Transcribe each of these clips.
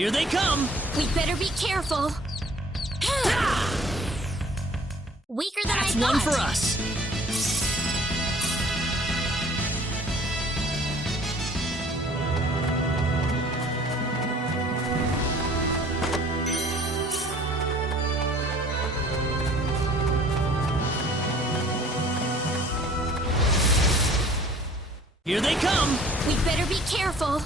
Here they come! We better be careful. Weaker than That's I thought. one for us! Here they come! We better be careful.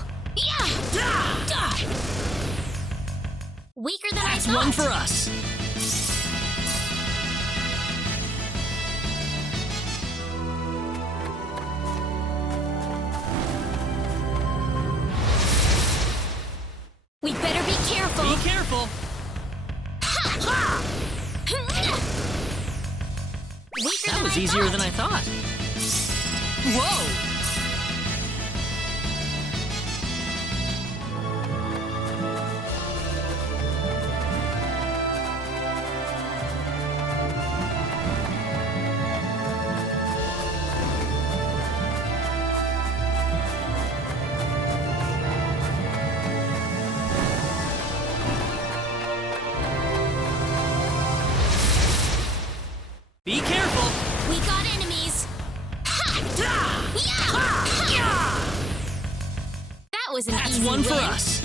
Weaker than That's I thought. one for us! We better be careful. Be careful! Weaker That than was I easier thought. than I thought. Whoa! Be careful! We got enemies. That was an That's easy one for win. us!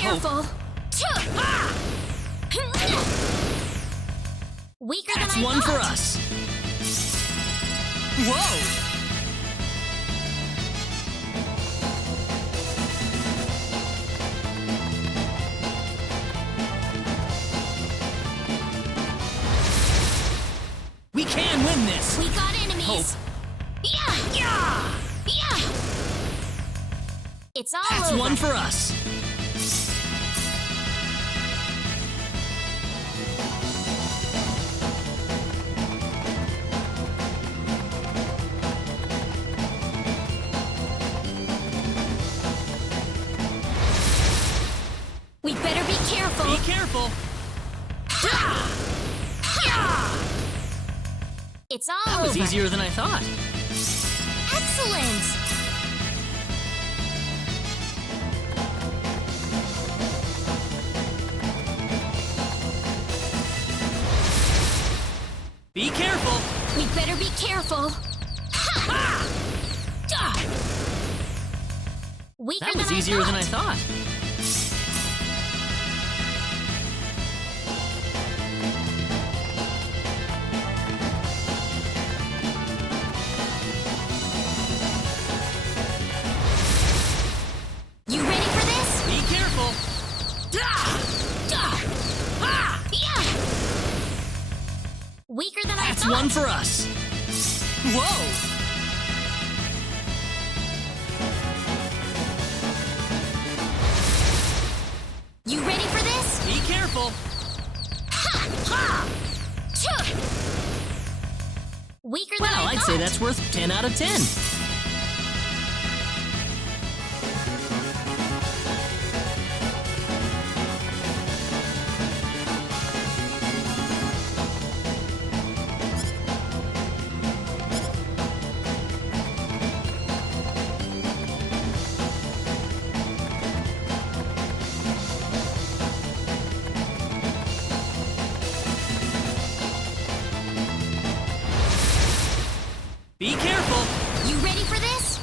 careful. Weaker That's than I one thought. for us. Whoa! We can win this! We got enemies. Hope. Yeah. Yeah! Yeah. It's all That's over. one for us. We better be careful. Be careful. It's all That over. was easier than I thought. Excellent. Be careful. We better be careful. Weaker That than was easier than I thought. You ready for this? Be careful. Yeah. Weaker than I That's thought. one for us. Whoa! You ready for this? Be careful. Weaker than Well, I I'd thought. say that's worth 10 out of 10. Be careful. You ready for this?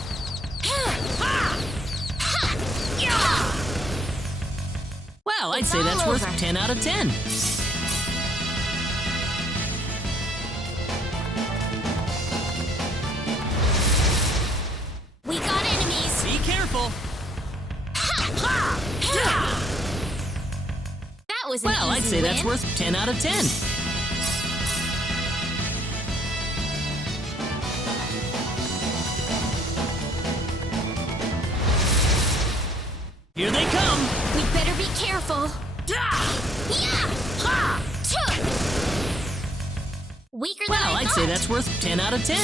Well, I'd It's say that's all worth over. 10 out of 10. We got enemies. Be careful. That was an Well, I'd easy say that's win. worth 10 out of 10. Here they come. We better be careful. Yeah. Weaker than Well, I I'd thought. say that's worth 10 out of 10.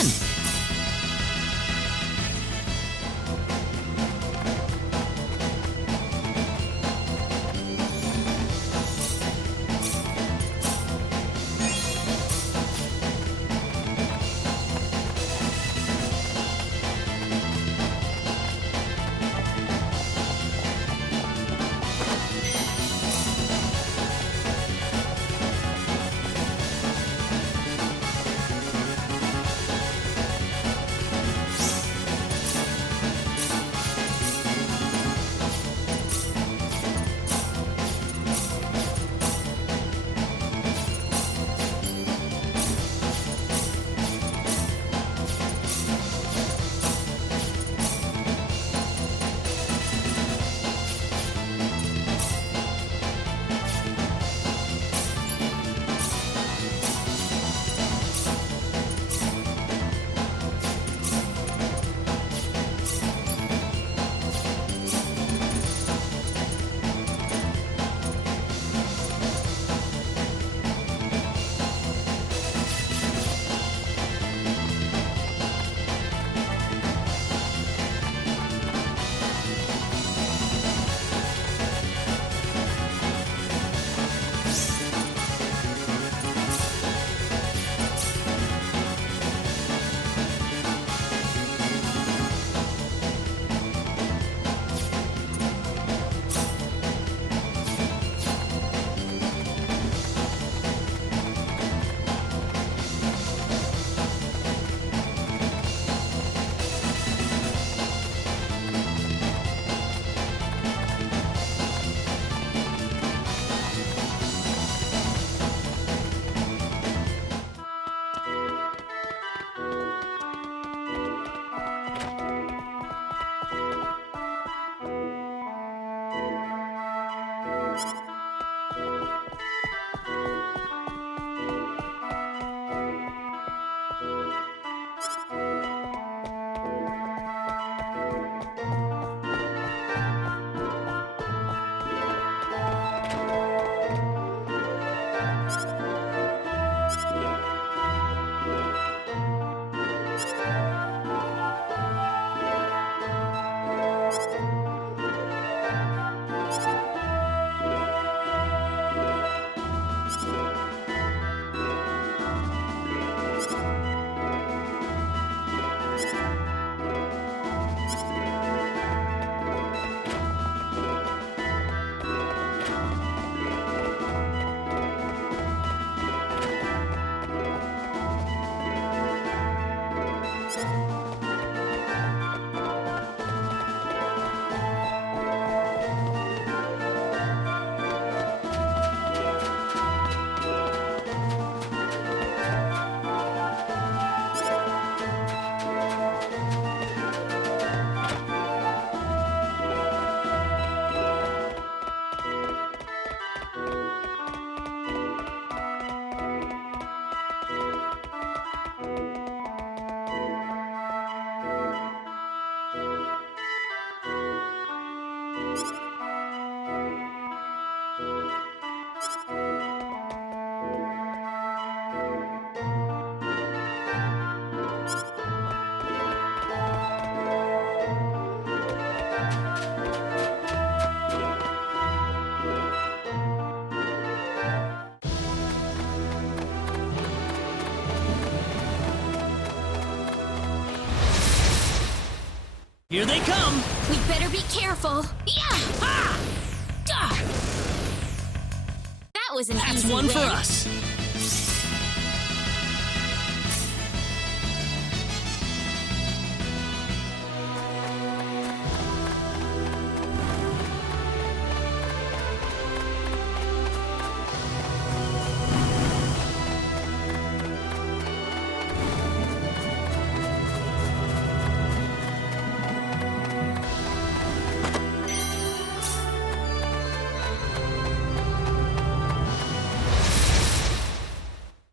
Here they come! We better be careful. Yeah! Ha! That was an That's easy one win. for us!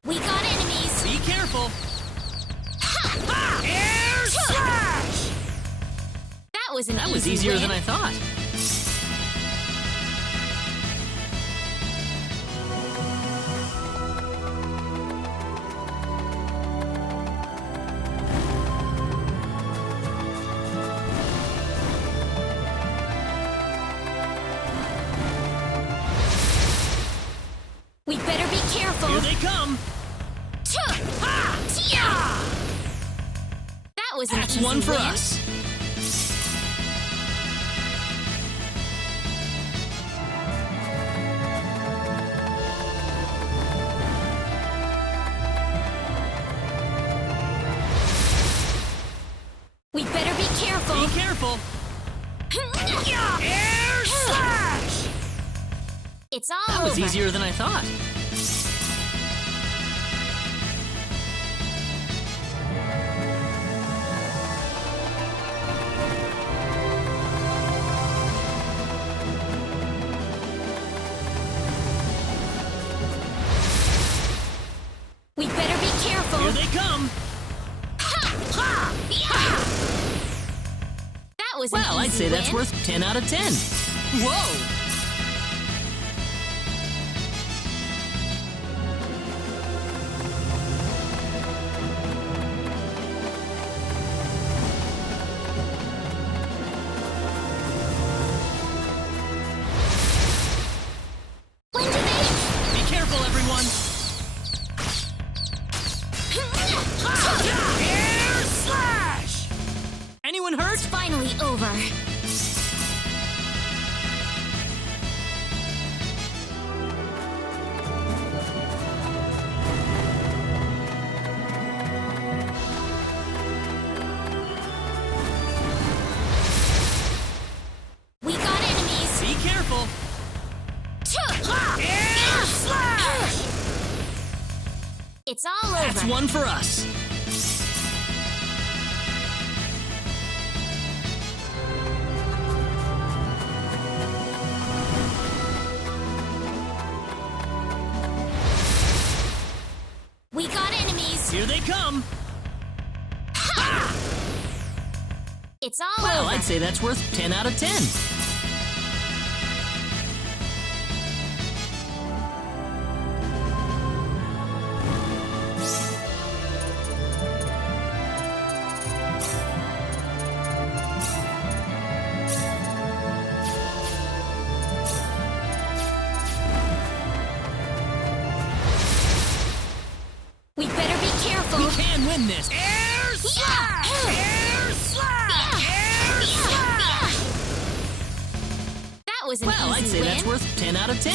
We got enemies. Be careful! Ha! Air slash! That was an That was easy easier win. than I thought. We better be careful. Here they come! Ha! Yeah! That was an That's easy one for win. us! We better be careful. Be careful! Air slash! It's all That was over. easier than I thought. We better be careful. Here they come! Ha! Yeah! That was an Well, easy I'd say that's win. worth 10 out of 10. Whoa! When do they? Be careful, everyone! Air slash! Anyone hurt? It's finally over. We got enemies. Be careful! Air slash! It's all over. That's one for us. We got enemies. Here they come! It's all Well, over. I'd say that's worth 10 out of 10. We better be careful. We can win this. Air slash! Air slash! Air slash! That was an Well, I'd easy say win. that's worth 10 out of 10.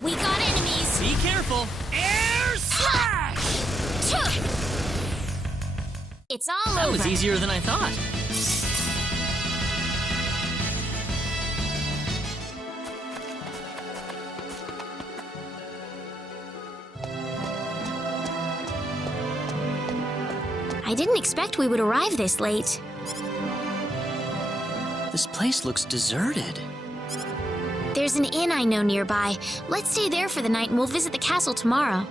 We got enemies. Be careful. Air slash! It's all That over. was easier than I thought. I didn't expect we would arrive this late. This place looks deserted. There's an inn I know nearby. Let's stay there for the night and we'll visit the castle tomorrow.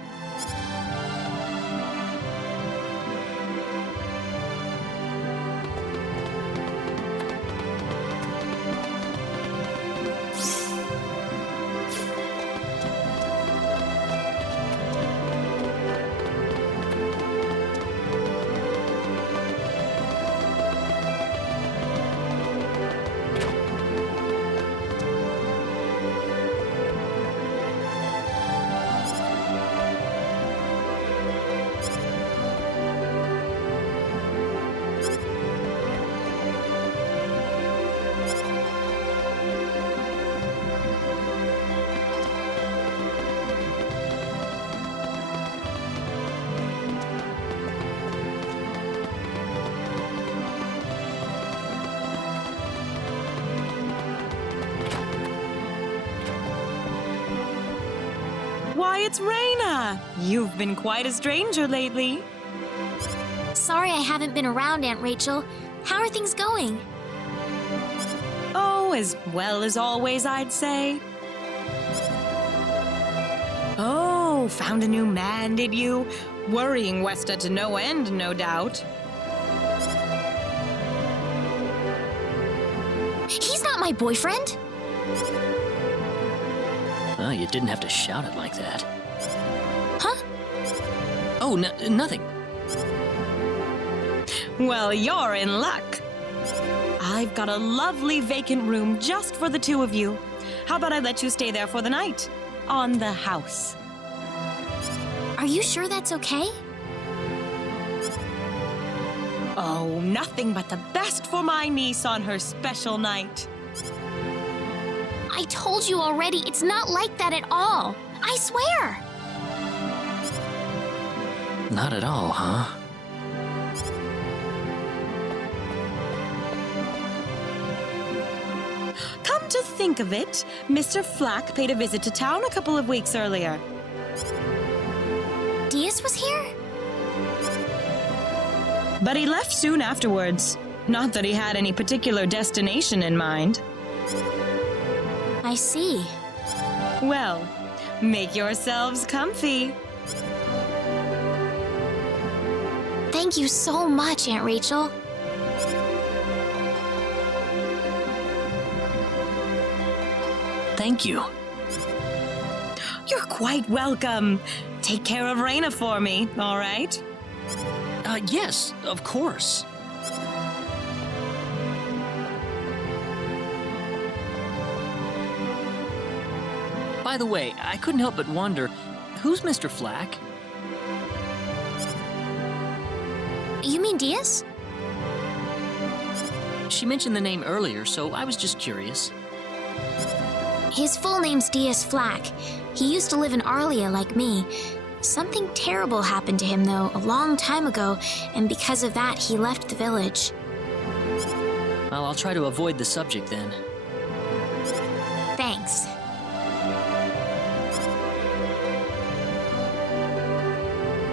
Why, it's Raina! You've been quite a stranger lately. Sorry I haven't been around, Aunt Rachel. How are things going? Oh, as well as always, I'd say. Oh, found a new man, did you? Worrying Westa to no end, no doubt. He's not my boyfriend! Oh, you didn't have to shout it like that. Huh? Oh, nothing. Well, you're in luck. I've got a lovely vacant room just for the two of you. How about I let you stay there for the night? On the house. Are you sure that's okay? Oh, nothing but the best for my niece on her special night. I told you already, it's not like that at all. I swear. Not at all, huh? Come to think of it, Mr. Flack paid a visit to town a couple of weeks earlier. Diaz was here? But he left soon afterwards. Not that he had any particular destination in mind. I see. Well, make yourselves comfy. Thank you so much, Aunt Rachel. Thank you. You're quite welcome. Take care of Raina for me, all right? Yes, of course. By the way, I couldn't help but wonder, who's Mr. Flack? You mean Diaz? She mentioned the name earlier, so I was just curious. His full name's Diaz Flack. He used to live in Arlia like me. Something terrible happened to him, though, a long time ago, and because of that, he left the village. Well, I'll try to avoid the subject then. Thanks.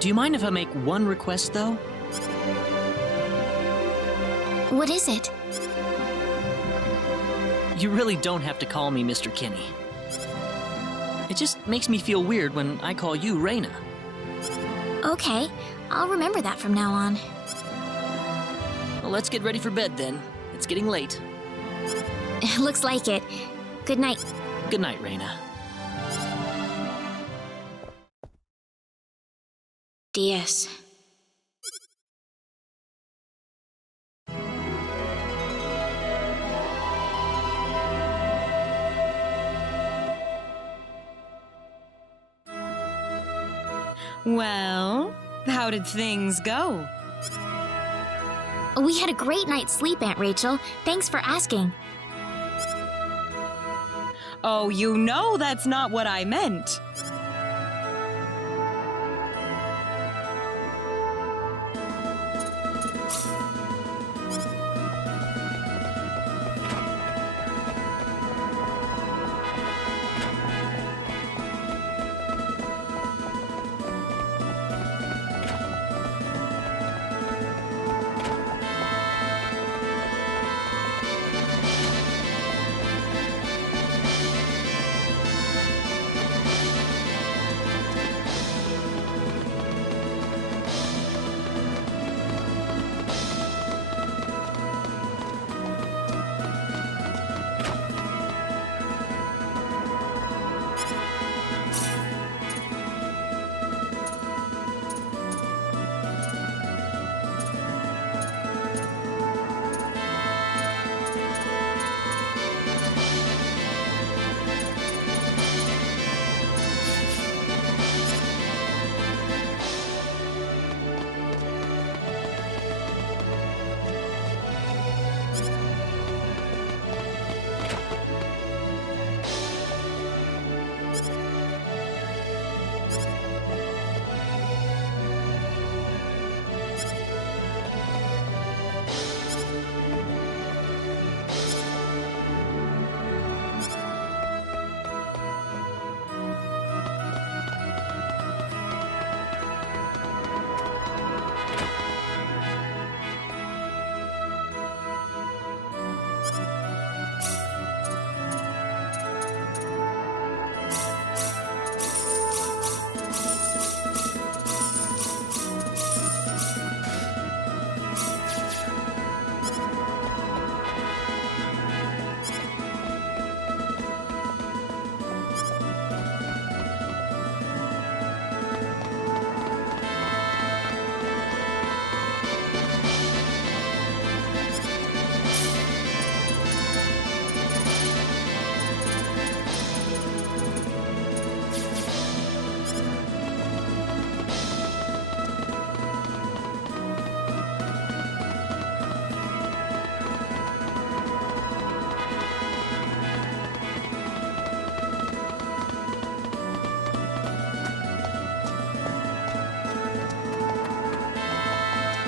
Do you mind if I make one request, though? What is it? You really don't have to call me Mr. Kinney. It just makes me feel weird when I call you Raina. Okay, I'll remember that from now on. Well, let's get ready for bed then. It's getting late. Looks like it. Good night. Good night, Raina. Diaz. Well, how did things go? We had a great night's sleep, Aunt Rachel. Thanks for asking. Oh, you know that's not what I meant.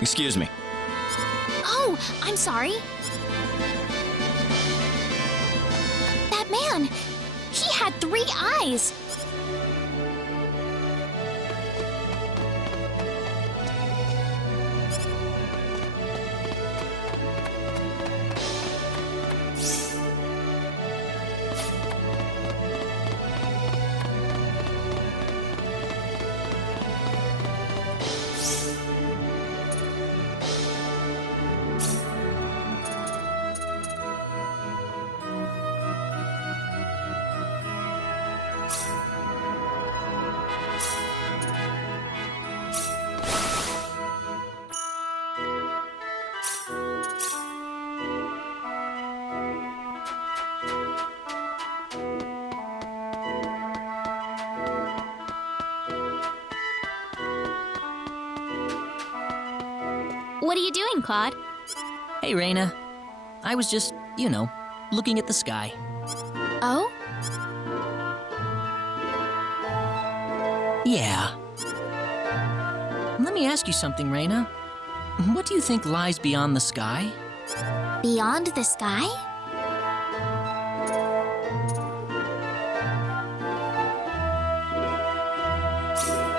Excuse me. Oh, I'm sorry. That man, he had 3 eyes. What are you doing, Claude? Hey, Raina. I was just, looking at the sky. Oh? Yeah. Let me ask you something, Raina. What do you think lies beyond the sky? Beyond the sky?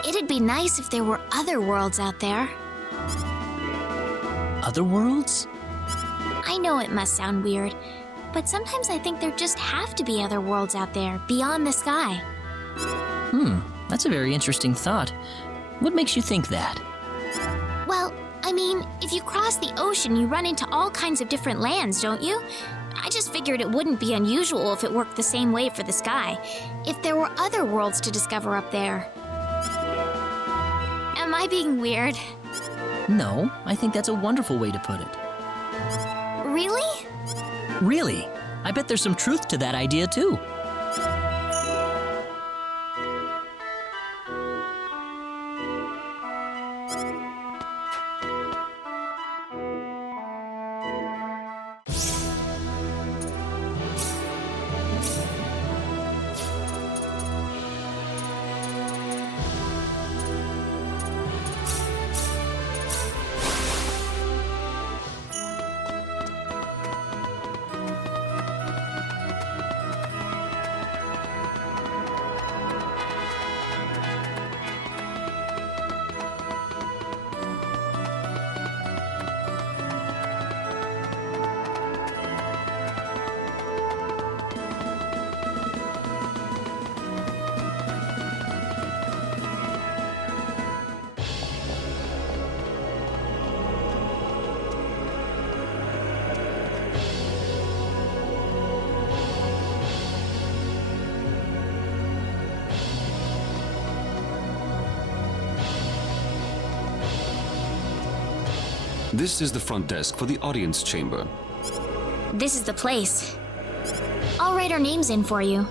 It'd be nice if there were other worlds out there. Other worlds? I know it must sound weird, but sometimes I think there just have to be other worlds out there, beyond the sky. That's a very interesting thought. What makes you think that? Well, I mean, if you cross the ocean, you run into all kinds of different lands, don't you? I just figured it wouldn't be unusual if it worked the same way for the sky, if there were other worlds to discover up there. Am I being weird? No, I think that's a wonderful way to put it. Really? Really? I bet there's some truth to that idea, too. This is the front desk for the audience chamber. This is the place. I'll write our names in for you.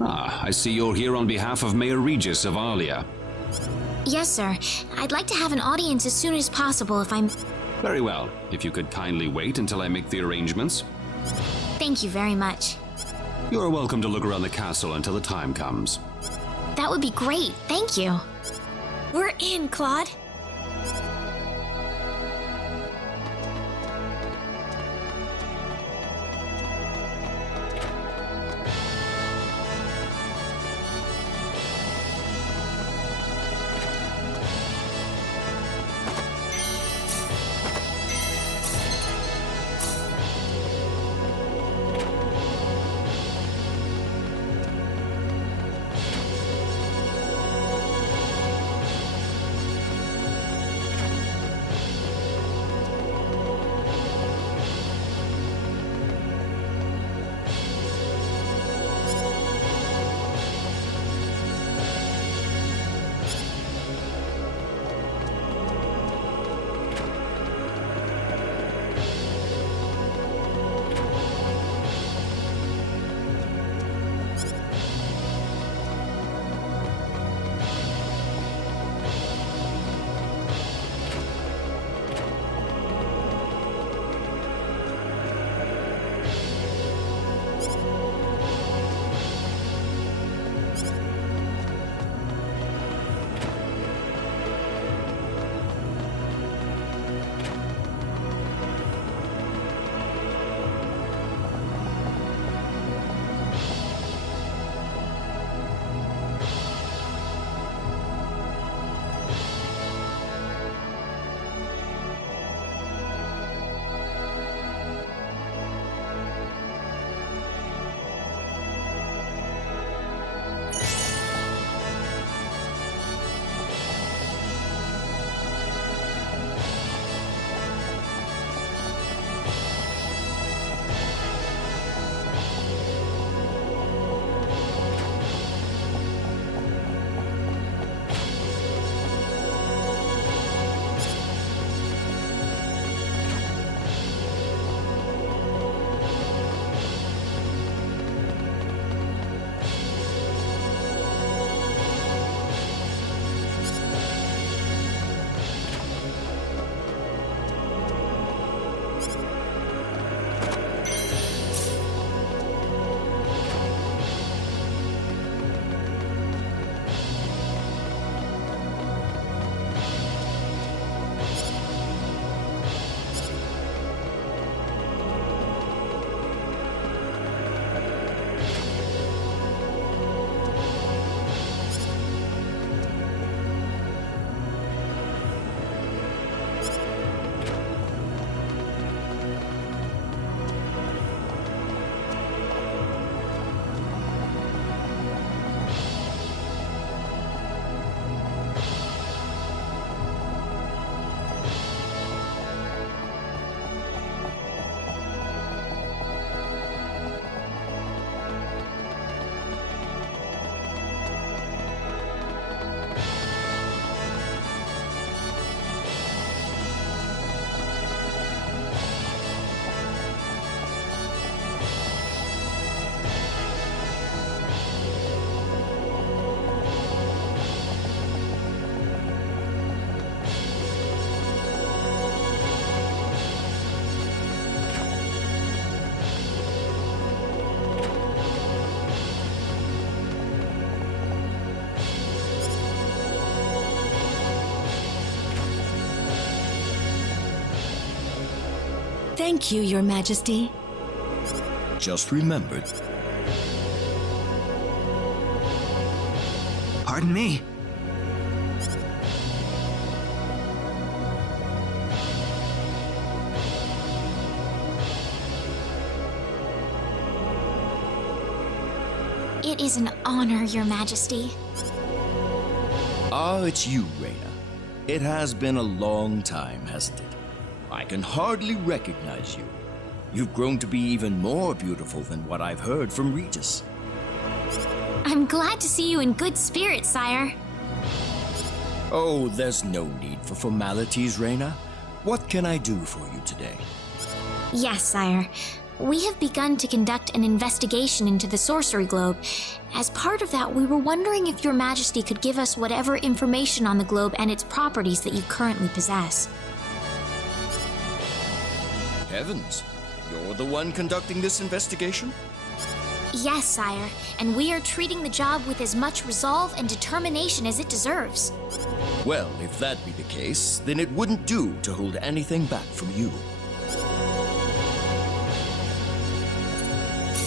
I see you're here on behalf of Mayor Regis of Alia. Yes, sir. I'd like to have an audience as soon as possible if I'm... Very well. If you could kindly wait until I make the arrangements. Thank you very much. You're welcome to look around the castle until the time comes. That would be great. Thank you. We're in, Claude. Thank you, Your Majesty. Just remembered. Pardon me. It is an honor, Your Majesty. Ah, it's you, Reina. It has been a long time, hasn't it? I can hardly recognize you. You've grown to be even more beautiful than what I've heard from Regis. I'm glad to see you in good spirits, sire. Oh, there's no need for formalities, Reina. What can I do for you today? Yes, sire. We have begun to conduct an investigation into the sorcery globe. As part of that, we were wondering if Your Majesty could give us whatever information on the globe and its properties that you currently possess. Heavens, you're the one conducting this investigation? Yes, sire, and we are treating the job with as much resolve and determination as it deserves. Well, if that be the case, then it wouldn't do to hold anything back from you.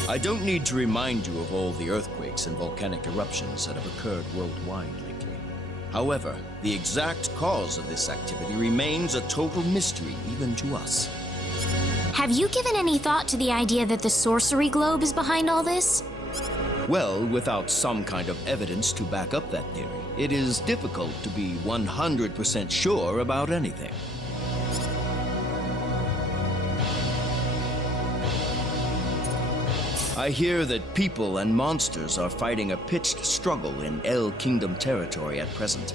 I don't need to remind you of all the earthquakes and volcanic eruptions that have occurred worldwide lately. However, the exact cause of this activity remains a total mystery even to us. Have you given any thought to the idea that the sorcery globe is behind all this? Well, without some kind of evidence to back up that theory, it is difficult to be 100% sure about anything. I hear that people and monsters are fighting a pitched struggle in El Kingdom territory at present.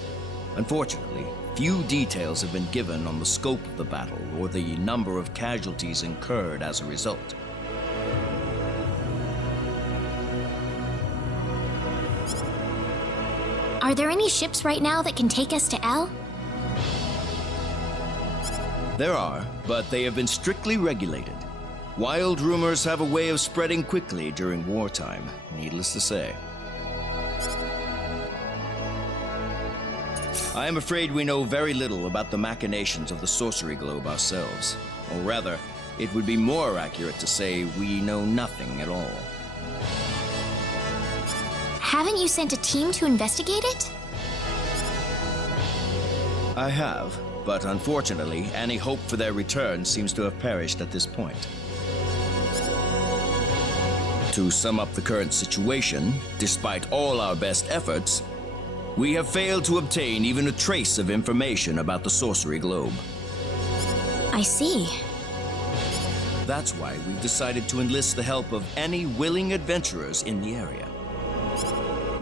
Unfortunately, few details have been given on the scope of the battle or the number of casualties incurred as a result. Are there any ships right now that can take us to El? There are, but they have been strictly regulated. Wild rumors have a way of spreading quickly during wartime, needless to say. I am afraid we know very little about the machinations of the sorcery globe ourselves. Or rather, it would be more accurate to say we know nothing at all. Haven't you sent a team to investigate it? I have, but unfortunately, any hope for their return seems to have perished at this point. To sum up the current situation, despite all our best efforts, we have failed to obtain even a trace of information about the sorcery globe. I see. That's why we've decided to enlist the help of any willing adventurers in the area.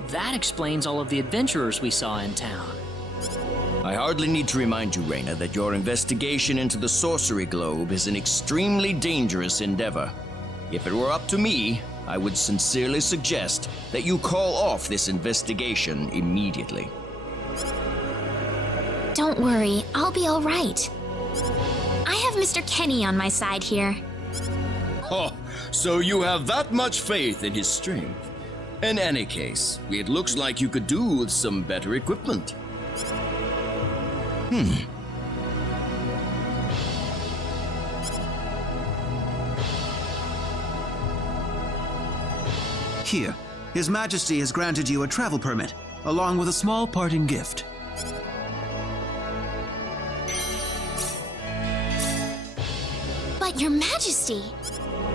That explains all of the adventurers we saw in town. I hardly need to remind you, Reina, that your investigation into the sorcery globe is an extremely dangerous endeavor. If it were up to me, I would sincerely suggest that you call off this investigation immediately. Don't worry, I'll be all right. I have Mr. Kenny on my side here. Oh, so you have that much faith in his strength. In any case, it looks like you could do with some better equipment. Here, His Majesty has granted you a travel permit, along with a small parting gift. But Your Majesty!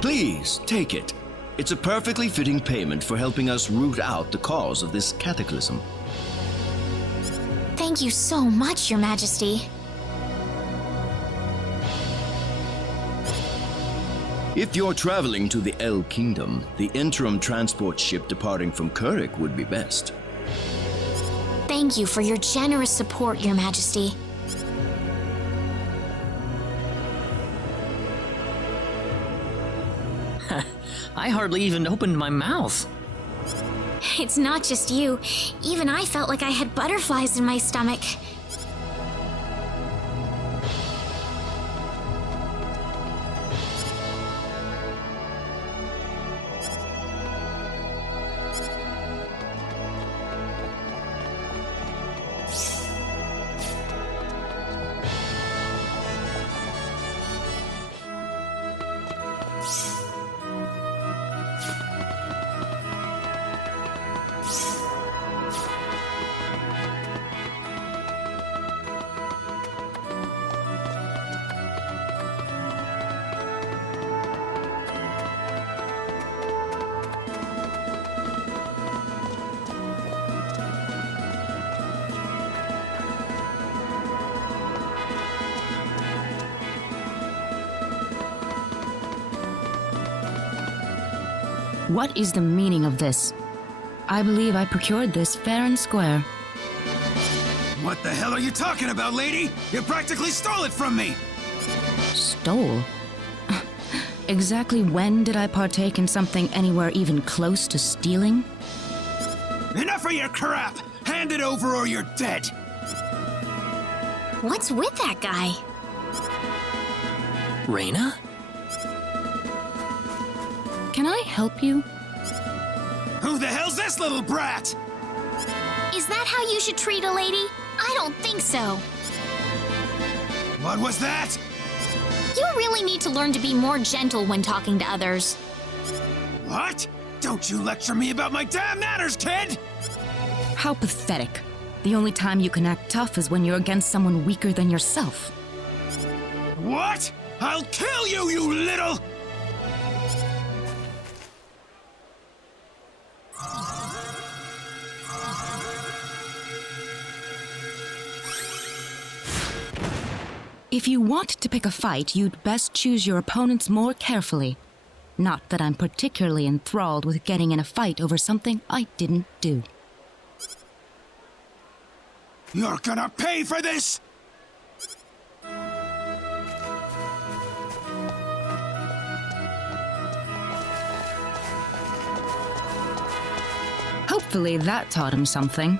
Please, take it. It's a perfectly fitting payment for helping us root out the cause of this cataclysm. Thank you so much, Your Majesty. If you're traveling to the El Kingdom, the interim transport ship departing from König would be best. Thank you for your generous support, Your Majesty. I hardly even opened my mouth. It's not just you. Even I felt like I had butterflies in my stomach. What is the meaning of this? I believe I procured this fair and square. What the hell are you talking about, lady? You practically stole it from me! Stole? Exactly when did I partake in something anywhere even close to stealing? Enough of your crap! Hand it over or you're dead! What's with that guy? Reina? Can I help you? Who the hell's this little brat? Is that how you should treat a lady? I don't think so. What was that? You really need to learn to be more gentle when talking to others. What? Don't you lecture me about my damn manners, kid! How pathetic. The only time you can act tough is when you're against someone weaker than yourself. What? I'll kill you, you little... If you want to pick a fight, you'd best choose your opponents more carefully. Not that I'm particularly enthralled with getting in a fight over something I didn't do. You're gonna pay for this! Hopefully that taught him something.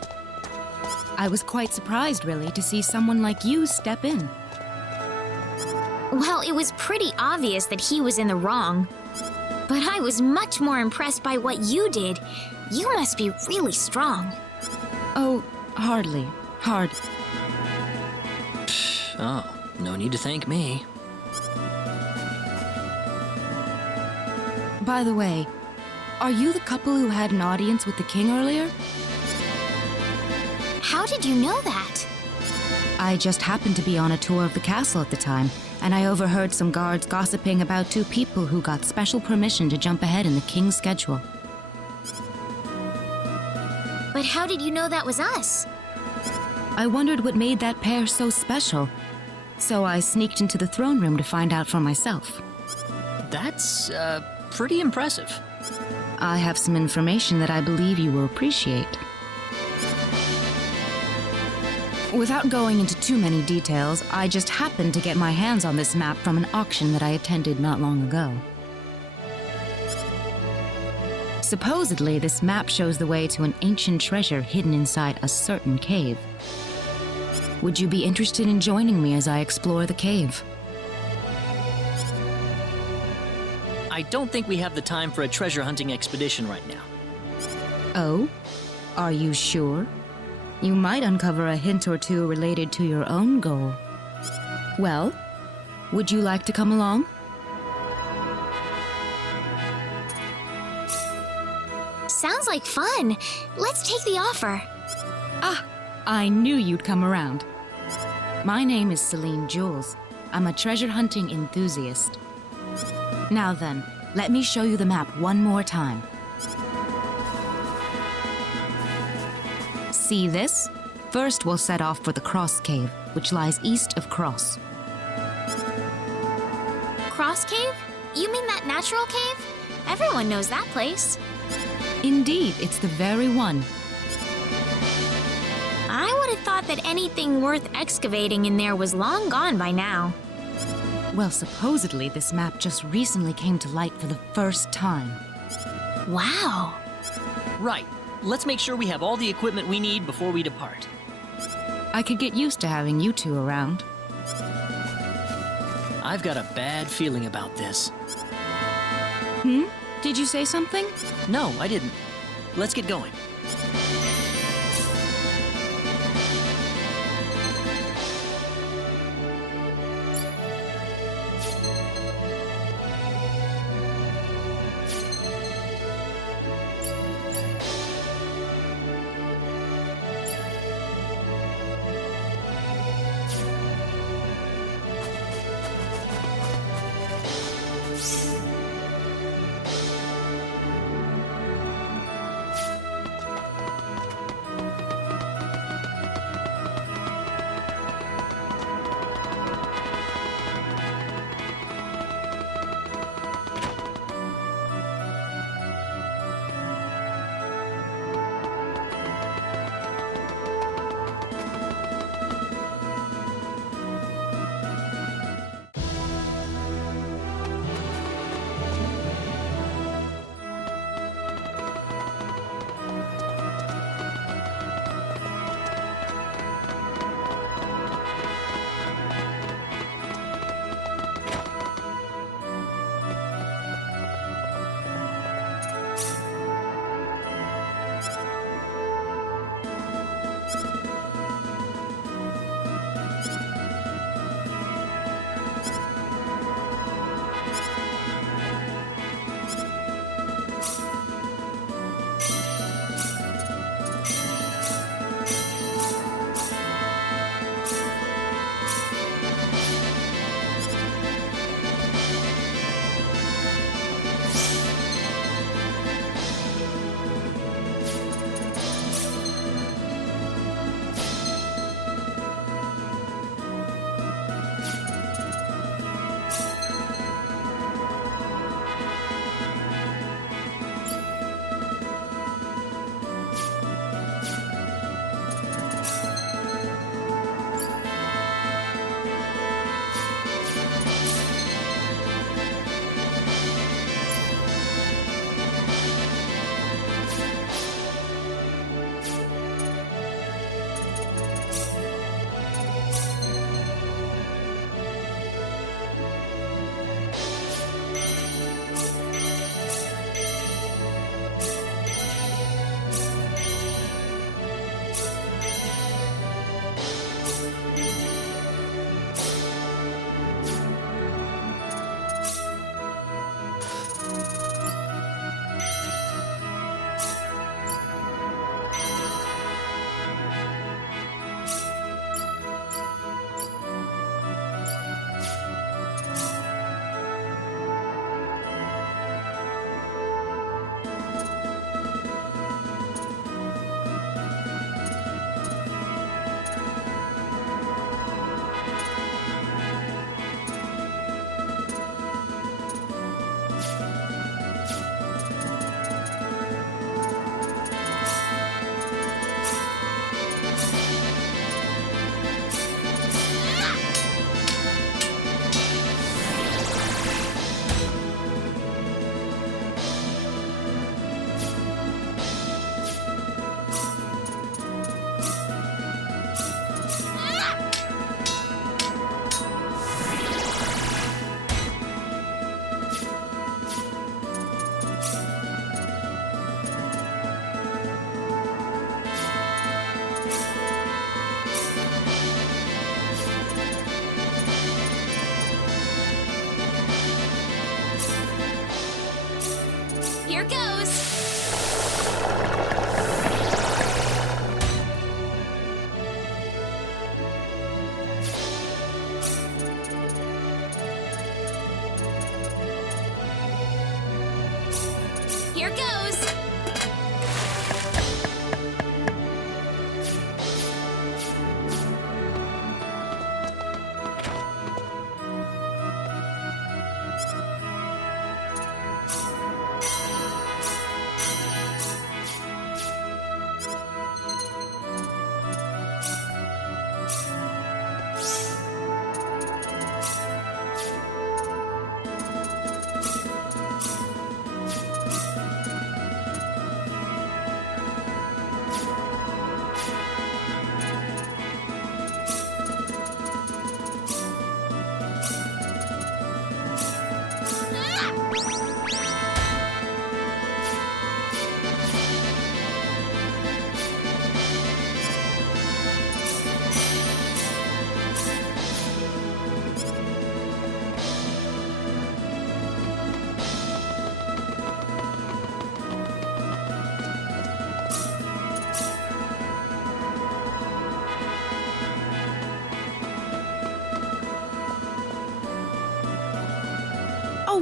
I was quite surprised, really, to see someone like you step in. Well, it was pretty obvious that he was in the wrong. But I was much more impressed by what you did. You must be really strong. Oh, hardly. Oh, no need to thank me. By the way, are you the couple who had an audience with the king earlier? How did you know that? I just happened to be on a tour of the castle at the time, and I overheard some guards gossiping about two people who got special permission to jump ahead in the king's schedule. But how did you know that was us? I wondered what made that pair so special, so I sneaked into the throne room to find out for myself. That's, pretty impressive. I have some information that I believe you will appreciate. Without going into too many details, I just happened to get my hands on this map from an auction that I attended not long ago. Supposedly, this map shows the way to an ancient treasure hidden inside a certain cave. Would you be interested in joining me as I explore the cave? I don't think we have the time for a treasure hunting expedition right now. Oh? Are you sure? You might uncover a hint or two related to your own goal. Well, would you like to come along? Sounds like fun. Let's take the offer. Ah, I knew you'd come around. My name is Celine Jules. I'm a treasure hunting enthusiast. Now then, let me show you the map one more time. See this? First, we'll set off for the Cross Cave, which lies east of Cross. Cross Cave? You mean that natural cave? Everyone knows that place. Indeed, it's the very one. I would have thought that anything worth excavating in there was long gone by now. Well, supposedly this map just recently came to light for the first time. Wow. Right. Let's make sure we have all the equipment we need before we depart. I could get used to having you two around. I've got a bad feeling about this. Did you say something? No, I didn't. Let's get going.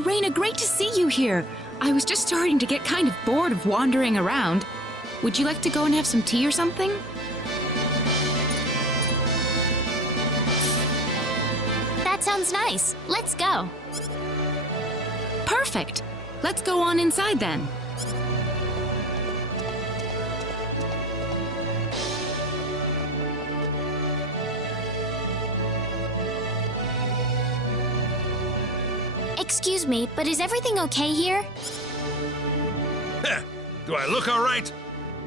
Reina, great to see you here. I was just starting to get kind of bored of wandering around. Would you like to go and have some tea or something? That sounds nice. Let's go. Perfect. Let's go on inside then. Excuse me, but is everything okay here? Heh, do I look all right?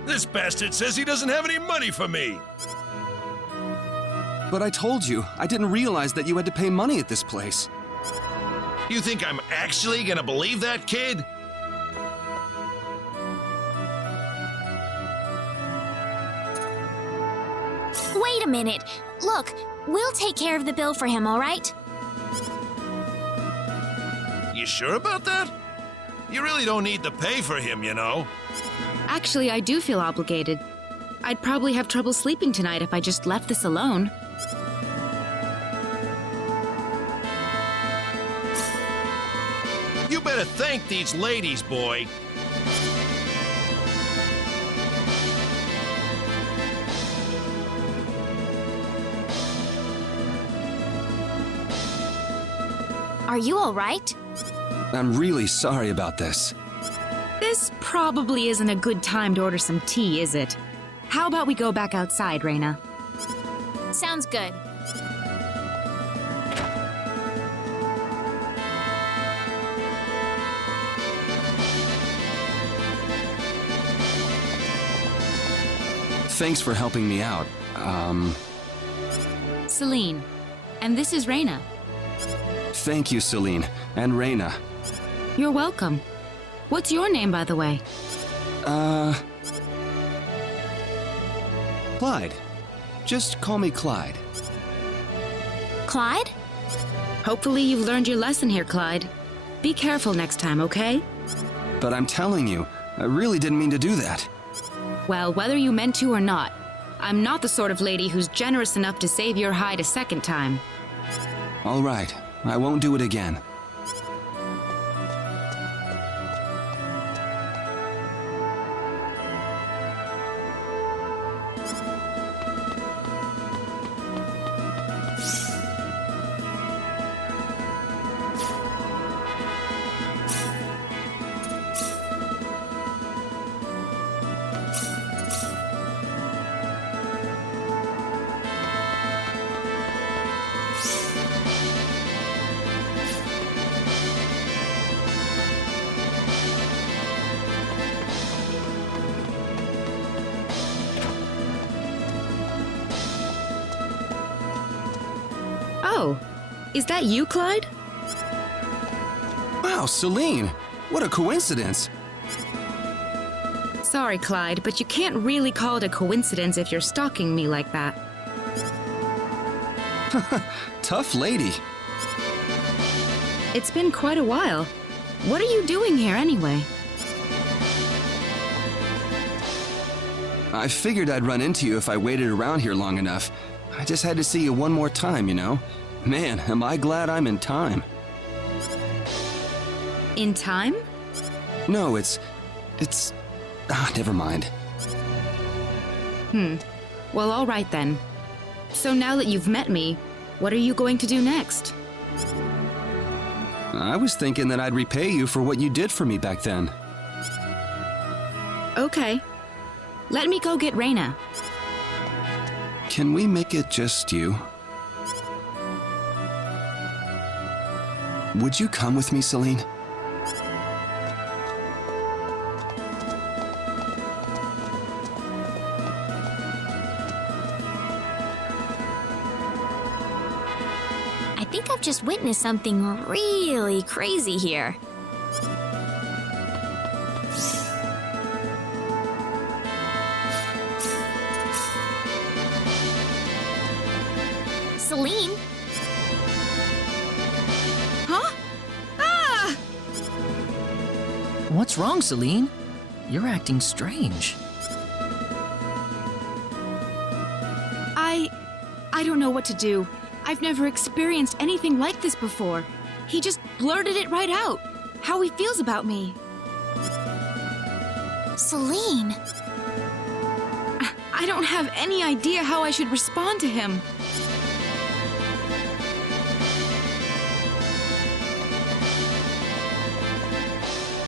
This bastard says he doesn't have any money for me. But I told you, I didn't realize that you had to pay money at this place. You think I'm actually gonna believe that, kid? Wait a minute. Look, we'll take care of the bill for him, all right? You sure about that? You really don't need to pay for him, you know. Actually, I do feel obligated. I'd probably have trouble sleeping tonight if I just left this alone. You better thank these ladies, boy. Are you all right? I'm really sorry about this. This probably isn't a good time to order some tea, is it? How about we go back outside, Reina? Sounds good. Thanks for helping me out. Celine. And this is Reina. Thank you, Celine. And Reina. You're welcome. What's your name, by the way? Clyde. Just call me Clyde. Clyde? Hopefully you've learned your lesson here, Clyde. Be careful next time, okay? But I'm telling you, I really didn't mean to do that. Well, whether you meant to or not, I'm not the sort of lady who's generous enough to save your hide a second time. All right, I won't do it again. Oh, is that you, Clyde? Wow, Celine! What a coincidence! Sorry, Clyde, but you can't really call it a coincidence if you're stalking me like that. Tough lady. It's been quite a while. What are you doing here anyway? I figured I'd run into you if I waited around here long enough. I just had to see you one more time, you know? Man, am I glad I'm in time. In time? No, it's... never mind. Well, all right then. So now that you've met me, what are you going to do next? I was thinking that I'd repay you for what you did for me back then. Okay. Let me go get Reina. Can we make it just you? Would you come with me, Celine? I think I've just witnessed something really crazy here. Celine? Huh? Ah! What's wrong, Celine? You're acting strange. I don't know what to do. I've never experienced anything like this before. He just blurted it right out. How he feels about me. Celine. I don't have any idea how I should respond to him.